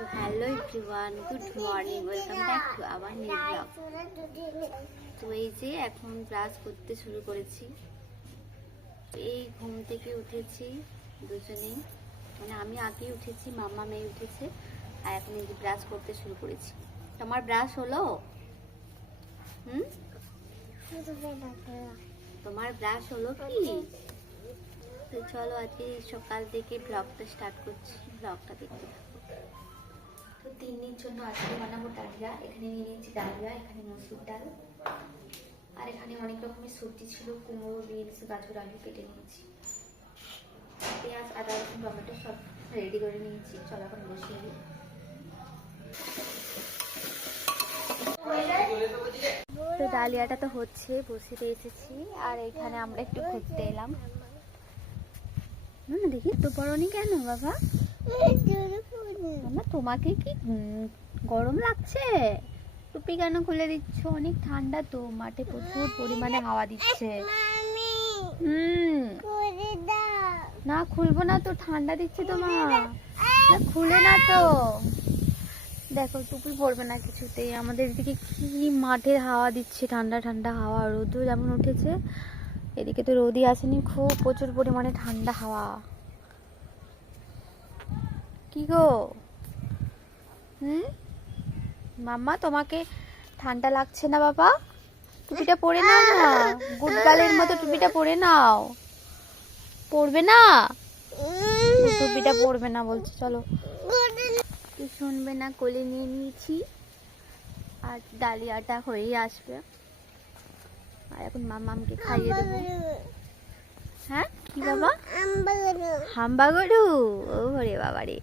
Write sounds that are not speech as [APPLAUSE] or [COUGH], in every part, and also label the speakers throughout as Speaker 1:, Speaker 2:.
Speaker 1: তো hello everyone, good morning, welcome back to our new blog. তো এই যে এখন ব্রাশ করতে শুরু করেছি। এই ঘুম থেকে উঠেছি দুজনেই। মানে আমি আগে উঠেছি মামা মেয়ে উঠেছে, আর এখন এই যে ব্রাশ করতে শুরু করেছি। তোমার ব্রাশ হলো? হুম? তোমার ব্রাশ হলো কি? তো চলো আজকে সকাল থেকে ব্লগটা স্টার্ট করছি, ব্লগটা দেখতে থাকো। তো তিন্নির জন্য আজকে বানাবো ডালিয়া। এখানে নিয়ে নিয়েছি ডালিয়া, এখানে মসুর ডাল। আর এখানে অনেক রকমের সবজি ছিল, কুমড়ো, বিনস, গাজর, আলু কেটে নিয়েছি। পেঁয়াজ, আদা, রসুন, টমেটো সব রেডি করে নিয়েছি। চলো এখন বসিয়ে দিই। তো ডালিয়াটা তো হচ্ছে বসিতে এসেছি। আর এখানে আমরা একটু ঘুরতে এলাম। দেখি, তো বড়নি কেন, বাবা? তোমাকে কি গরম লাগছে? টুপি কেন খুলে দিচ্ছ? অনেক ঠান্ডা তো, মাঠে প্রচুর পরিমাণে হাওয়া দিচ্ছে। না, খুলবো না তো, ঠান্ডা দিচ্ছে তো মা। খুলে না তো। দেখো, টুপি পরবে না কিছুতেই। আমাদের এদিকে কি মাঠের হাওয়া দিচ্ছে, ঠান্ডা ঠান্ডা হাওয়া। রোদও যেমন উঠেছে, এদিকে তো রোদই আসেনি, খুব প্রচুর পরিমাণে ঠান্ডা হাওয়া। কি গো? হুম? মাম্মা তোমাকে ঠান্ডা লাগছে না বাবা? টুপিটা পরে নাও না। গুডগালের মতো টুপিটা পরে নাও। পরবে না? টুপিটা পরবে না বলছে চলো। তুই শুনবে না কোলে নিয়ে নিয়েছি। আর ডালিয়াটা হয়েই আসবে। আর এখন মামামকে খাইয়ে দেবো। হ্যাঁ? কি বাবা? হাম্বা গরু ও রে বাবা রে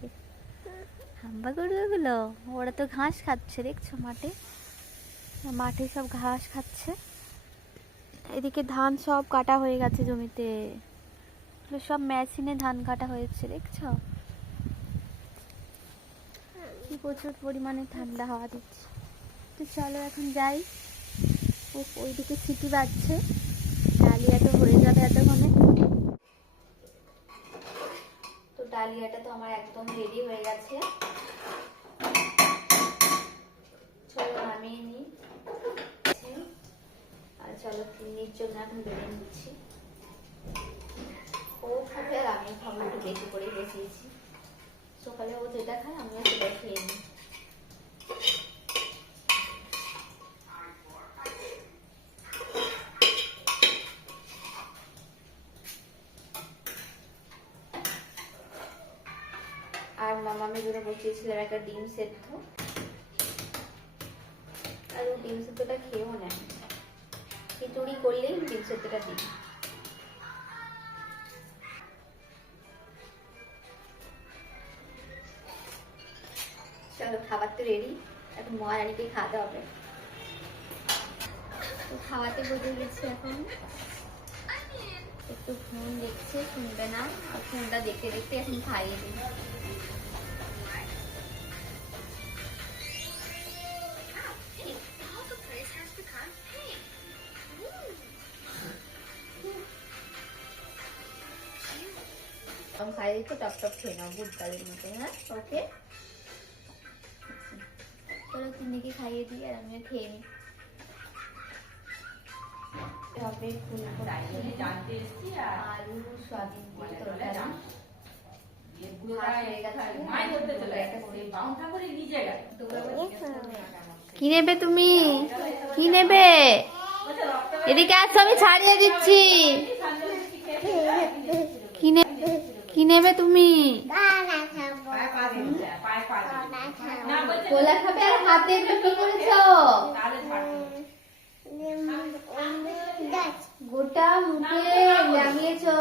Speaker 1: হাম্বা গরু এগুলো ওরা তো ঘাস খাচ্ছে, দেখছ মাঠে? মাঠে সব ঘাস খাচ্ছে। এদিকে ধান সব কাটা হয়ে গেছে জমিতে। সব মেশিনে ধান কাটা হয়েছে, দেখছ? কি প্রচুর পরিমাণে ঠান্ডা হাওয়া দিচ্ছে। তো চলো এখন যাই। ওইদিকে সিটি বাজছে। ডালিয়া তো হয়ে যাবে এতক্ষণে। তো ডালিয়াটা তো আমার একদম রেডি হয়ে গেছে চলো নামিয়ে নিই আর চলো তিন্নির জন্য এখন বেড়ে নিচ্ছি। ও খাবে আর আমি খাব একটু বেশি করেই বসিয়েছি। সকালে ও যেটা খায় আমিও সেটা খেয়ে নিই। আর মামামের জন্য বসিয়েছিলাম একটা ডিম সেদ্ধ। আর ডিম সেদ্ধটা খেয়েও নেয়। খিচুড়ি করলেই ডিম দিই চলো, খাবার তো রেডি এখন মহারানীকে খাওয়াতে হবে। খাওয়াতে বসে গেছি এখন। একটু ফোন দেখছে, শুনবে না। ফোনটা দেখতে দেখতে এখন খাইয়ে দিই। খাইয়ে দিচ্ছি টপ টপ খেয়ে নাও বুট ডালের মতো হ্যাঁ? ওকে? চলো তিনদিকে খাইয়ে দিই আর আমিও খেয়ে নিই। আলু সয়াবিন দিয়ে তরকারি। কি নেবে তুমি? কি নেবে? এদিকে আসো আমি ছাড়িয়ে দিচ্ছি। কি নে- কি নেবে তুমি? কোলা খাবে আর হাতে কি করেছ? গোটা মুখে লাগিয়েছো।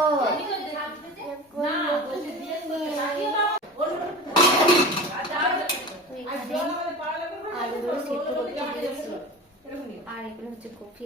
Speaker 1: আর এগুলো হচ্ছে কফি।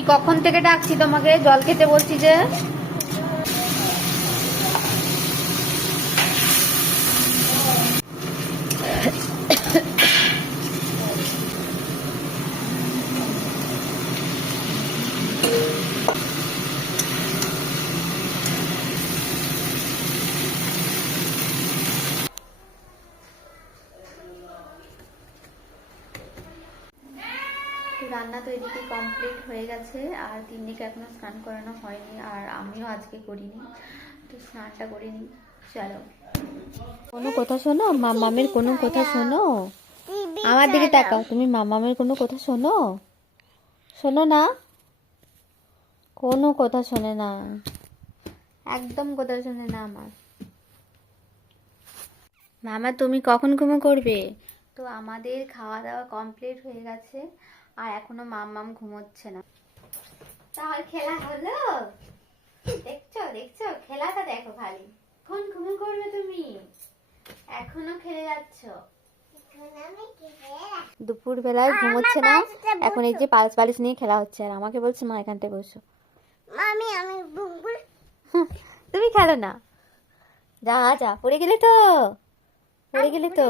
Speaker 1: আমি কখন থেকে ডাকছি তোমাকে? জল খেতে বলছি যে তো রান্না তো এদিকে কমপ্লিট হয়ে গেছে আর তিন্নিকে এখনও স্নান করানো হয়নি আর আমিও আজকে করিনি। তো স্নানটা করে নিই চলো। কোনো কথা শোনো? মামামের কোনো কথা শোনো? আমার দিকে তাকাও। তুমি মামামের কোনো কথা শোনো? শোনো না? কোনো কথা শোনে না। একদম কথা শোনে না আমার। মামা, তুমি কখন ঘুমো করবে? তো আমাদের খাওয়া দাওয়া কমপ্লিট হয়ে গেছে। আর এখনও মাম মাম ঘুমোচ্ছে না। তাহলে খেলা হলো? দেখছ দেখছ খেলাটা দেখো খালি। কোন ঘুমো করবে তুমি? এখনও খেলে যাচ্ছ? দুপুর বেলায় ঘুমোচ্ছে না। এখন এই যে পালস পালিশ নিয়ে খেলা হচ্ছে। আর আমাকে বলছে মা এখানটায় বসো।
Speaker 2: মামি আমি
Speaker 1: তুমি খেলো না? যা যা পড়ে গেলে তো। পড়ে গেলে তো।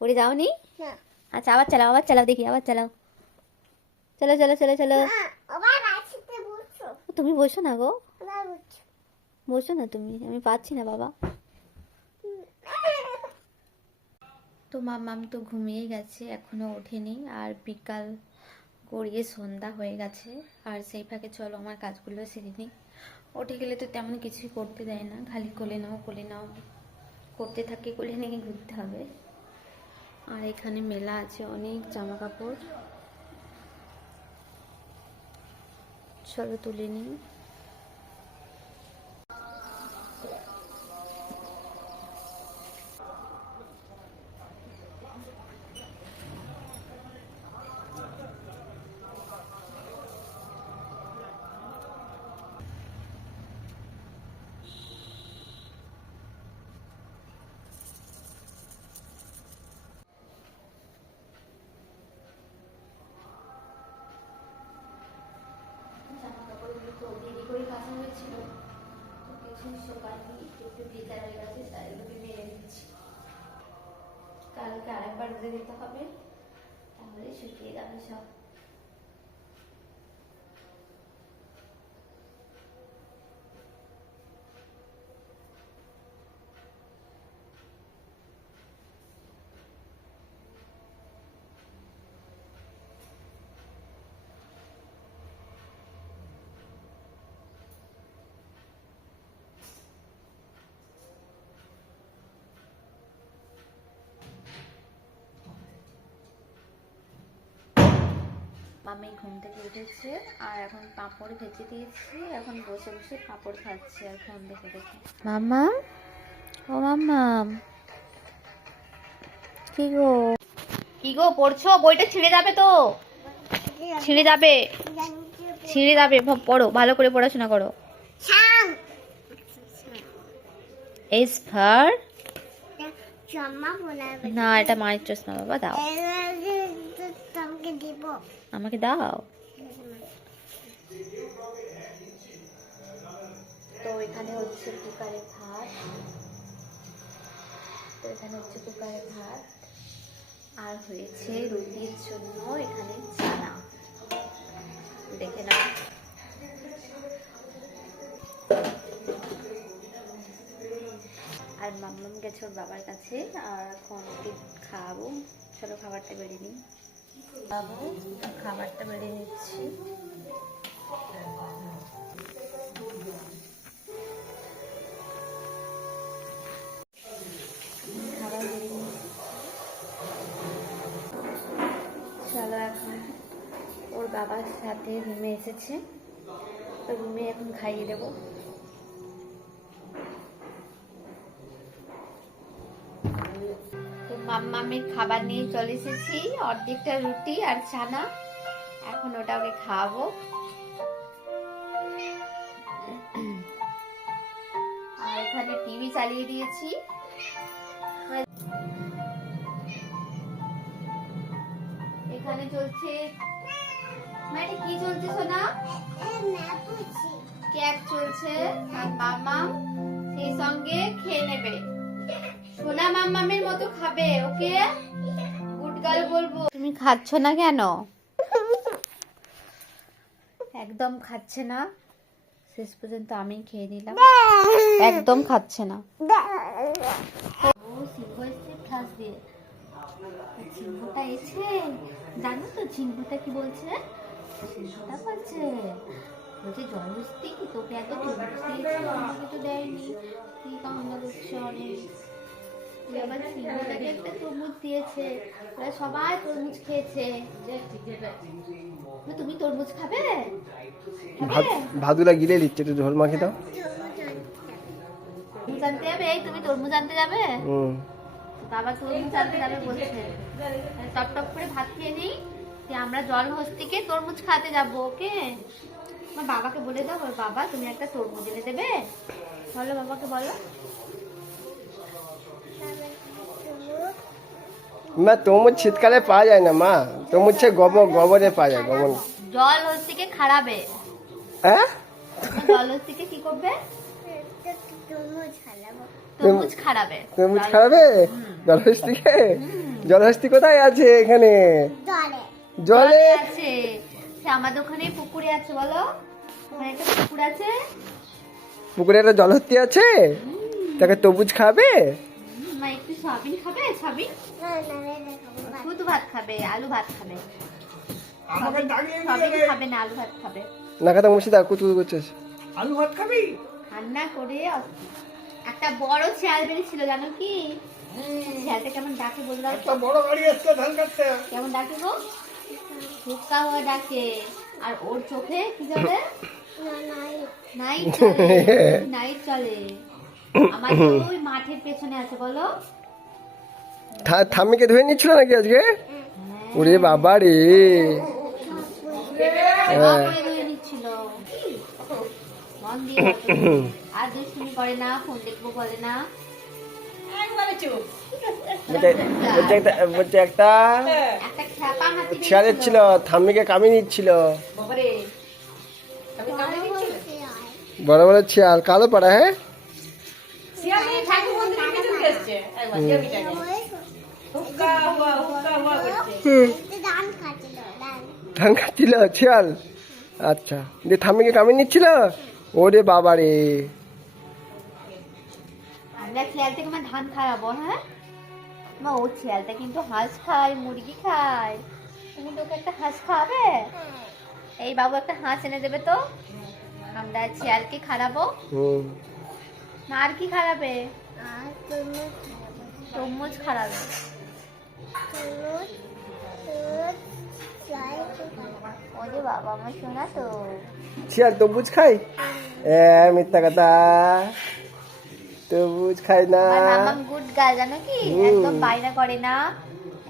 Speaker 1: পড়ে যাওনি?
Speaker 2: না।
Speaker 1: আচ্ছা আবার চালাও আবার চালাও দেখি আবার চালাও। চলো চলো চলো চলো। তুমি বসো না গো। বসো না তুমি আমি পাচ্ছি না বাবা। তো মামাম তো ঘুমিয়ে গেছে এখনও ওঠেনি আর বিকাল গড়িয়ে সন্ধ্যা হয়ে গেছে। আর সেই ফাঁকে চলো আমার কাজগুলো সেরে নিই। ওঠে গেলে তো তেমন কিছুই করতে দেয় না খালি কোলে নাও কোলে নাও। করতে থাকে কোলে নিয়ে ঘুরতে হবে। আর এখানে মেলা আছে অনেক জামা কাপড় চলো তুলে নিই। দেরি করে কাচা হয়েছিল। তো কিছু সকালে একটু বেকার হয়ে গেছে, তাই এগুলোকে মেরে দিচ্ছি। কালকে আরেকবার রোদে দিতে হবে, তাহলে শুকিয়ে যাবে সব। মামি ঘুম থেকে উঠেছে আর এখন পাঁপড় ভেজে দিয়েছি এখন বসে বসে পাঁপড় খাচ্ছে আর ফোন দেখে দেখে মাম্মা? ও মাম্মাম কি গো? কি গো পড়ছো? বইটা ছিঁড়ে যাবে তো। ছিঁড়ে যাবে। ছিঁড়ে যাবে। পড়ো ভালো করে পড়াশোনা করো। এস ফার না এটা মায়ের চশমা বাবা দাও।
Speaker 2: তোমাকে দিব।
Speaker 1: আমাকে দাও। তো এখানে হচ্ছে কুকারের ভাত। তো এখানে হচ্ছে কুকারের ভাত। আর হয়েছে রুটির জন্য এখানে চানা। দেখে নাও। আর মাম্মাম গেছে ওর বাবার কাছে। আর এখন খাওয়াবো চলো খাবারটা বেরিয়ে নিই। খাবারটা বেড়ে নিচ্ছি। চলো এখন ওর বাবার সাথে রুমে এসেছে। তো রুমে এখন খাইয়ে দেবো। মাম্মামের খাবার নিয়ে চলে এসেছি। অর্ধেকটা রুটি আর ছানা এখন ওটা ওকে খাওয়াবো। আর এখানে টিভি চালিয়ে দিয়েছি। এখানে চলছে মানে কি চলছে সোনা? কেক চলছে। আর মামাম সেই সঙ্গে খেয়ে নেবে। সোনা মামামের মতো খাবে ওকে? গুড গার্ল বলব। তুমি খাচ্ছ না কেন? একদম খাচ্ছে না। শেষ পর্যন্ত আমি খেয়ে নিলাম। একদম খাচ্ছে না। ও সিংহ এসছে ফ্লাস দিয়ে। সিংহটা এসে জানো তো সিংহটা কি বলছে? সিংহটা বলছে। বলছে জলহস্তি তোকে এত তরমুজ দিয়েছে আমাকে তো দেয়নি। কি কামনা করছে অনেক তুই একটা তরমুজ দিয়েছে ওরা সবাই তরমুজ খেয়েছে। তুমি তরমুজ খাবে?
Speaker 3: ভাদুরা গিলে দিচ্ছে একটু ঝোল মাখি দাও।
Speaker 1: তরমুজ আনতে যাবে? এই তুমি তরমুজ আনতে যাবে? বাবা তরমুজ আনতে যাবে বলছে। টপ টপ করে ভাত খেয়ে নিই আমরা জল হস্তিকে তরমুজ খাতে যাব ওকে? আমার বাবাকে বলে দাও বাবা তুমি একটা তরমুজ এনে দেবে। বলো বাবাকে বলো।
Speaker 3: মা তরমুজ শীতকালে পাওয়া যায় না মা। তরমুজ হচ্ছে গোবর গোবরে পাওয়া যায় গোবর।
Speaker 1: জল হস্তিকে খাড়াবে
Speaker 3: হ্যাঁ?
Speaker 1: জল হস্তিকে কি করবে? তরমুজ
Speaker 3: জলহস্তি কোথায় আছে এখানে? জলে।
Speaker 1: জলে? আছে। সে আমাদের ওখানে পুকুরে আছে বলো। ওখানে একটা পুকুর আছে।
Speaker 3: পুকুরে একটা জলহস্তি আছে? তাকে তরমুজ খাবে?
Speaker 1: মা একটু সয়াবিন খাবে? সয়াবিন? শুধু ভাত খাবে আলু ভাত খাবে। সয়াবিন খাবে না আলু ভাত খাবে।
Speaker 3: না খাতা মুর্শিদা কুতু করছিস
Speaker 4: আলু ভাত খাবি?
Speaker 1: রান্না করে একটা বড় শেয়াল বেরিয়েছিল জানো কি? শেয়ালটা কেমন ডাকে বলল
Speaker 4: একটা বড় গাড়ি আসছে ধান কাটতে।
Speaker 1: কেমন ডাকে গো? হুক্কা হয়ে ডাকে। আর ওর চোখে কি চলে? [COUGHS] নাইট চলে [COUGHS] নাইট চলে। আমার তো ওই মাঠের পেছনে আছে বলো।
Speaker 3: থা- থাম্মিকে ধুয়ে নিচ্ছিল নাকি আজকে? ওরে বাবা রে। বলছে বলছে একটা ছিল থাম্মিকে কামিয়ে নিচ্ছিল বড় বড় ছিয়াল কালো পাড়া হ্যাঁ ধান খাচ্ছিল ছিয়াল। আচ্ছা দিয়ে থাম্মিকে কামিয়ে নিচ্ছিল? ওরে বাবা রে
Speaker 1: আমরা থেকে ধান খাওয়াবো হ্যাঁ? মা ও ছেয়ালটা কিন্তু হাঁস খায় মুরগি খায়। তুমি তোকে একটা হাঁস খাওয়াবে? এই বাবু একটা হাঁস এনে দেবে তো। আমরা
Speaker 3: হুম।
Speaker 1: না আর কি খাওয়াবে তরমুজ খাওয়াবে ওরে বাবা আমার শোনা তো
Speaker 3: ছিয়াল তরমুজ খাই? এ মিথ্যা কথা। তরমুজ খাই না।
Speaker 1: মামাম গুড গার্ল জানো কি? একদম বাইনা করে না।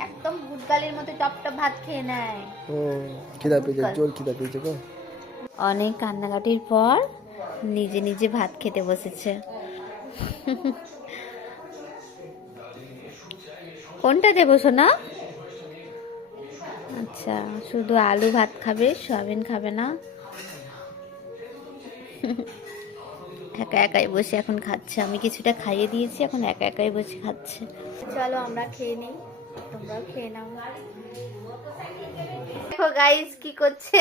Speaker 1: একদম গুড গার্লের মতো টপ টপ ভাত খেয়ে নেয়।
Speaker 3: হুম খিদা পেয়েছে জোর খিদা পেয়েছে গো।
Speaker 1: অনেক কান্নাকাটির পর নিজে নিজে ভাত খেতে বসেছে। কোনটা দেবো সোনা? আচ্ছা শুধু আলু ভাত খাবে সয়াবিন খাবে না। একা একাই বসে এখন খাচ্ছে। আমি কিছুটা খাইয়ে দিয়েছি এখন একা একাই বসে খাচ্ছে। চলো আমরা খেয়ে নিই তোমরাও খেয়ে নাও। দেখো গাইস কি করছে।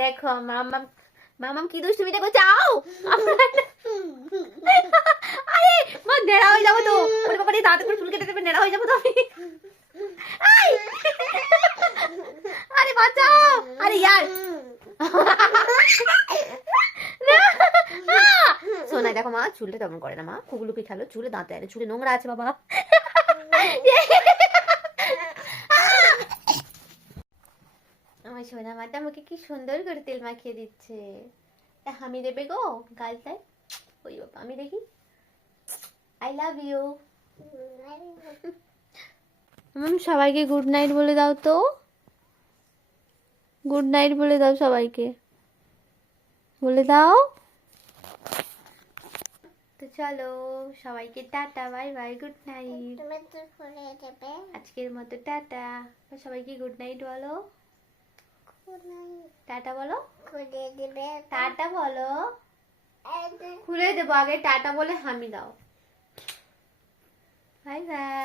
Speaker 1: দেখো মামাম মামাম কি দুষ্টুমিটা করছে? আও আমরা- আরে মা, নেড়া হয়ে যাব তো। ওরে বাবা দাঁত করে চুল কেটে দেবে, নেড়া হয়ে যাব তো আমি আরে, বাঁচাও! আরে, ইয়ার! সোনা দেখো, মা, চুলটা তেমন করে না, মা। কুগুলুকে খেলো চুলে দাঁতে আরে চুলে নোংরা আছে, বাবা। আমার সোনা মাটা আমাকে কি সুন্দর করে তেল মাখিয়ে দিচ্ছে। তা হামি দেবে গো, গালটায়? ওই বাবা, আমি দেখি। আই লাভ ইউ ম্যাম সবাইকে গুড নাইট বলে দাও তো। গুড নাইট বলে দাও সবাইকে। বলে দাও। তো চলো সবাইকে ta-ta bye bye good night আজকের মতো টাটা। সবাইকে গুড নাইট বলো। টাটা বলো।
Speaker 2: করে দেবে।
Speaker 1: টাটা বলো। খুলে দেবো আগে টাটা বলে হামি দাও। Bye bye